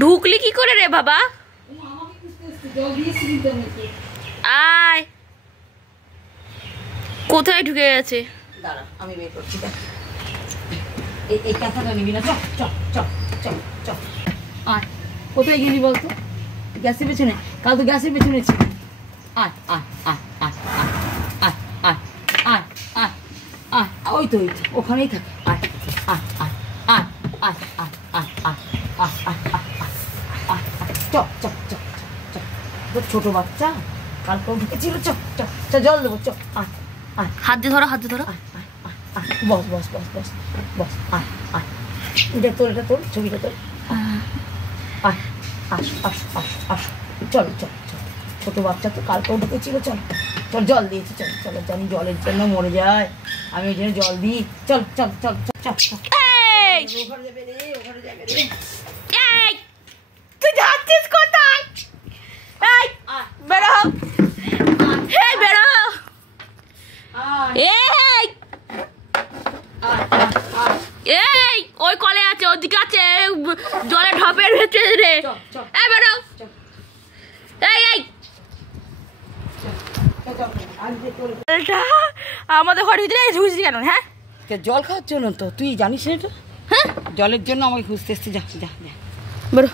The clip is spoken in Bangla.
ঢুকলি কি করে রে বাবা? আয়, কোথায় ঢুকে গেছে? দাঁড়া আমি বের করছি। এই কাঁথাটা নিবি না? চল চল চল চল চল। আয়, কোথায় গেলি বলতো? গ্যাসের পেছনে? কাল তো গ্যাসের পেছনে ছিল। আয় আয় আয় আয় আয় আয় আয় আয় আয়, ওই তো ওখানেই থাকে। আয় আয় আয় আয় আয় আয় আয় আয় আয় আয় আয় আয়, চল চল চল চল। তোর ছোট বাচ্চা কালকেও ঢুকেছিল। চল চল চল, জল দেবো। চল আয় আয়, হাত দিয়ে ধরো, হাত দিয়ে ধরো। বস বস বস বস বস। আয় আয়, এটা তোর ছবিটা তোর। আয় আস আস আস আস, চল চল চল। ছোট বাচ্চা তো কালকেও ঢুকেছিল। চল চল, জল দিয়েছি। চল চল, জানি জলের জন্য মরে যায়, আমি ওই জন্য জল দিই। চল চল চল চল চল। ওখানে যাবে রে, ওখানে যাবে রে। তুই যাচ্ছিস কোথায়? এই বেরো, এই বেরো। এই এই ওই কলে আছে, ওদিকে আছে, জলে ঢপের ভেতরে রে। এই বেরো। এই এই আমাদের ঘরে ভিতরে ঢুকছিস কেন? হ্যাঁ, জল খাওয়ার জন্য তো, তুই জানিস না এটা? হ্যাঁ, জলের জন্য আমাকে খুঁজতে এসছি। যা যা যা, বেরো।